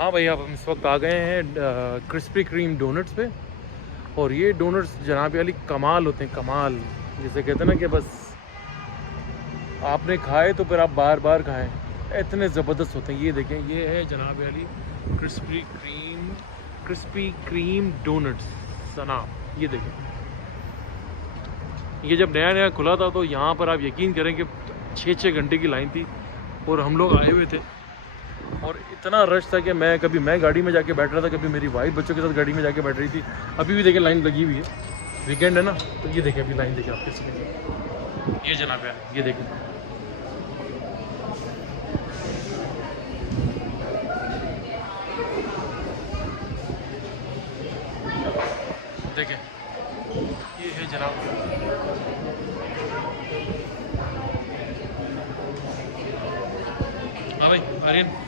हाँ भाई, आप हम इस वक्त आ गए हैं क्रिस्पी क्रीम डोनट्स पे। और ये डोनट्स जनाब वाली कमाल होते हैं, कमाल। जैसे कहते हैं ना कि बस आपने खाए तो फिर आप बार बार खाएं, इतने ज़बरदस्त होते हैं। ये देखें, ये है जनाब वाली क्रिस्पी क्रीम डोनट्स जनाब। ये देखें, ये जब नया नया खुला था तो यहाँ पर आप यकीन करें कि 6-6 घंटे की लाइन थी और हम लोग आए हुए थे। और इतना रश था कि कभी मैं गाड़ी में जाके बैठ रहा था, कभी मेरी वाइफ बच्चों के साथ गाड़ी में जाके बैठ रही थी। अभी भी देखें लाइन लगी हुई है, वीकेंड है ना, तो ये देखें अभी लाइन देखें आप किसी। ये जनाब यार, ये देखें, देखें, ये है जनाब। हाँ भाई आर्यन।